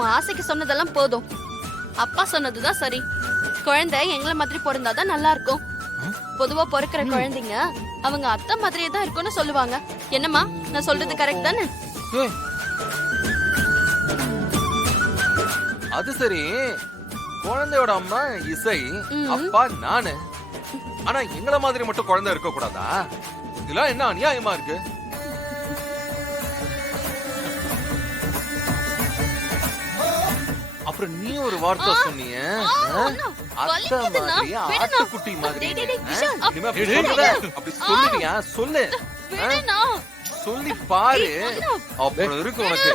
உன் ஆசைக்கு சொன்னதெல்லாம் போதும். அப்பா சொன்னதுதான் சரி. குழந்தை எங்களை மாதிரி பிறந்தாதான் நல்லா இருக்கும். பொதுவா பிறக்கிற குழந்தைங்க அவங்க அத்தை மாதிரியே தான் இருக்கும்னு சொல்லுவாங்க. என்னம்மா, நான் சொல்றது கரெக்ட் தானே? அது சரி, குழந்தையோட அம்மா இசை, அப்பா நானு. ஆனா எங்கள மாதிரி மட்டும் குழந்தை இருக்க கூடாதா? இதெல்லாம் என்ன அநியாயமா இருக்கு? அப்புறம் நீ ஒரு வார்த்தை சொன்னீங்க, அத்தை மாதிரி ஆட்டுக்குட்டி மாதிரி. அப்படி சொல்லுவியா? சொல்லு, சொல்லி பாரு, அப்புறம் இருக்கு உனக்கு.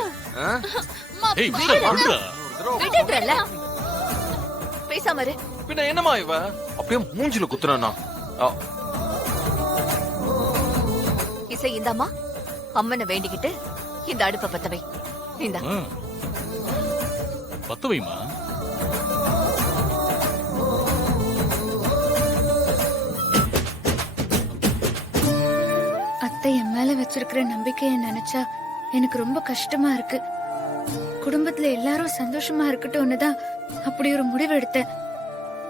பேசாம இரு. பின்ன என்னமா இவ அப்படியே மூஞ்சில குத்துறானா? இசை, இந்தாமா அம்மனை வேண்டிக்கிட்டு இந்த அடுப்ப பத்த வை. இந்தா பத்த வைமா. அத்தை என் மேல வச்சிருக்கிற நம்பிக்கைய நினைச்சா எனக்கு ரொம்ப கஷ்டமா இருக்கு. குடும்பத்துல எல்லாரும் சந்தோஷமா இருக்கட்டும்னுதான் அப்படி ஒரு முடிவு எடுத்தேன்.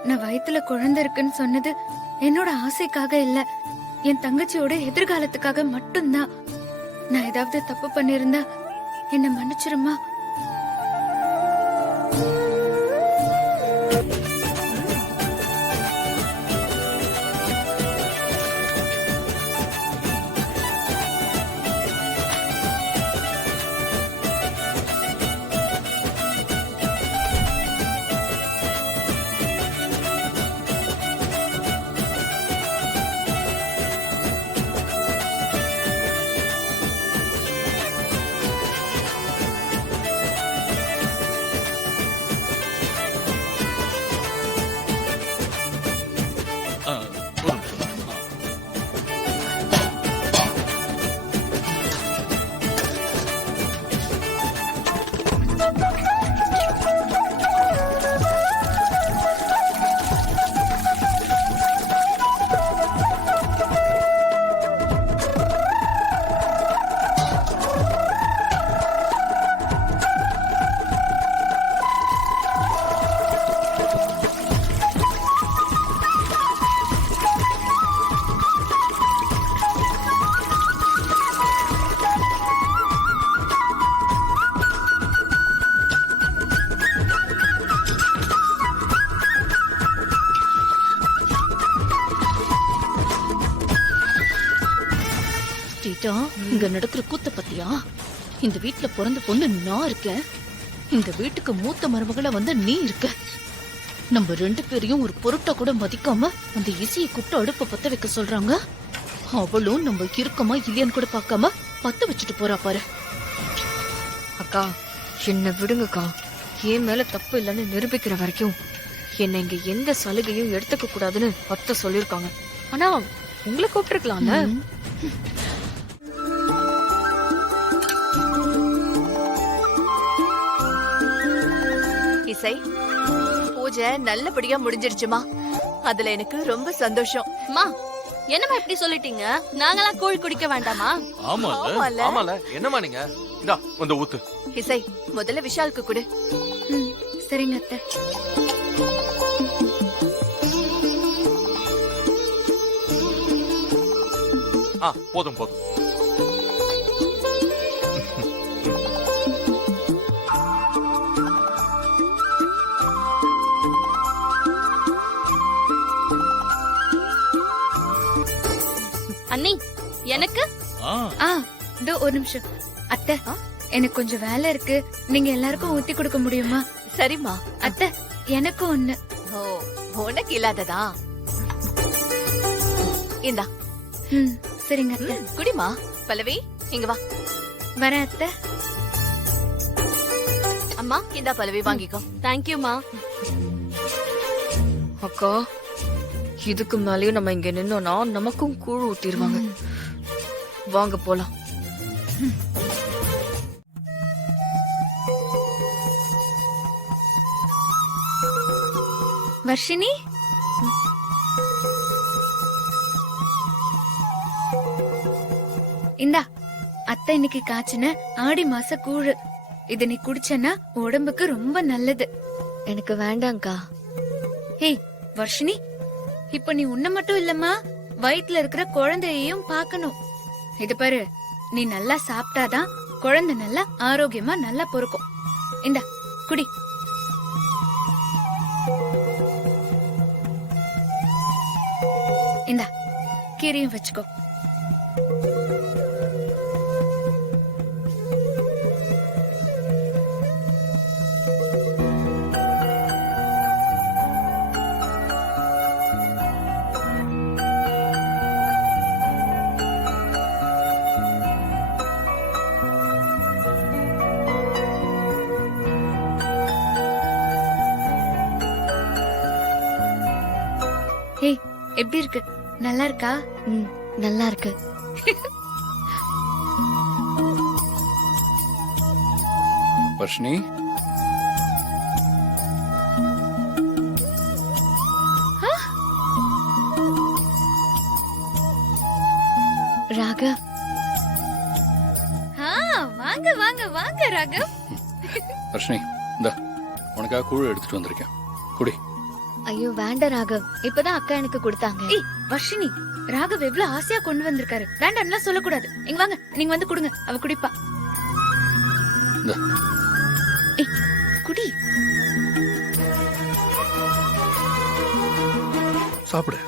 நான் வயித்துல குழந்தை இருக்குன்னு சொன்னது என்னோட ஆசைக்காக இல்ல, என் தங்கச்சியோட எதிர்காலத்துக்காக மட்டும்தான். நான் ஏதாவது தப்பு பண்ணிருந்தா என்ன மன்னிச்சிருமா? இங்க நடக்கிற கூத்த பத்தியா? இந்த வீட்டுல பிறந்த பொண்ணு நான் இருக்கேன், இந்த வீட்டுக்கு மூத்த மருமகளா வந்து நீ இருக்க. நம்ம ரெண்டு பேரையும் ஒரு பொருட்டா கூட மதிக்காம அந்த இசையை கூப்பிட்டு அடுப்ப பத்த வைக்க சொல்றாங்க. அவளும் நம்ம இருக்கமா இல்லையான்னு கூட பாக்காம பத்த வச்சுட்டு போறா பாரு. அக்கா, என்ன விடுங்கக்கா. என் மேல தப்பு இல்லைன்னு நிரூபிக்கிற வரைக்கும் என்ன இங்க எந்த சலுகையும் எடுத்துக்க கூடாதுன்னு அத்தை சொல்லிருக்காங்க. ஆனா உங்களை கூப்பிட்டுருக்கலாம்ல. இசை, பூஜை நல்லபடியா முடிஞ்சிருச்சுமா. அதுல எனக்கு ரொம்ப சந்தோஷம். மா, என்னமா இப்படி சொல்லிட்டீங்க? நாங்களாம் கூழ் குடிக்க வேண்டாமா? ஆமால. என்னமா நீங்க? இந்தா வந்து ஊத்து. இசை, முதல்ல விஷாலுக்கு கொடு. சரிங்க அத்தை. போதும் போதும். அண்ணி, எனக்கு ஒரு நிமிஷம் அத்தை, எனக்கு கொஞ்சம் வேலை இருக்கு. நீங்க எல்லாருக்கும் ஊத்தி கொடுக்க முடியுமா? சரிம்மா. அத்தை, எனக்கும் ஒண்ணு. உனக்கு இல்லாததா? இந்தா. சரிங்க அத்தை. குடிமா. பல்லவி, இங்க வா. வரேன் அத்தை. அம்மா, இந்தா பல்லவி, வாங்கிக்கோ. தேங்க்யூமா. அக்கா, இதுக்கு மேலயும் நம்ம இங்க நின்னோம்னா நமக்கும் கூழ் ஊத்திடுவாங்க. வாங்க போலாம். வர்ஷினி, இந்தா அத்தை இன்னைக்கு காய்ச்சின ஆடி மாச கூழு. இத நீ குடிச்சனா உடம்புக்கு ரொம்ப நல்லது. எனக்கு வேண்டாம்க்கா. ஏய் வர்ஷினி, இப்ப நீ உன்ன மட்டும் இல்லம்மா, வயித்துல இருக்கிற குழந்தையையும் பார்க்கணும். இது பாரு, நீ நல்லா சாப்பிட்டாதான் குழந்தை நல்லா ஆரோக்கியமா நல்லா பொறுக்கும். இந்தா குடி. இந்தா கீரையும் வச்சுக்கோ. ஏய் எப்படி இருக்கு? நல்லா இருக்கா? நல்லா இருக்கு. வர்ஷினி, ராகவ், வாங்க வாங்க வாங்க ராகவ். வர்ஷினி, இந்த உனக்காக கூழ் எடுத்துட்டு வந்திருக்கேன், குடி. ஐயோ வேண்டாம் ராகவ், இப்பதான் அக்கா எனக்கு கொடுத்தாங்க. ஏய் வர்ஷினி, ராகவ் எவ்வளவு ஆசையா கொண்டு வந்திருக்காரு. வேண்டாம்லாம் சொல்லக்கூடாது. இங்க வாங்க, நீங்க வந்து கொடுங்க, அவ குடிப்பா. இந்த ஏய் குடி. சாப்பிடு.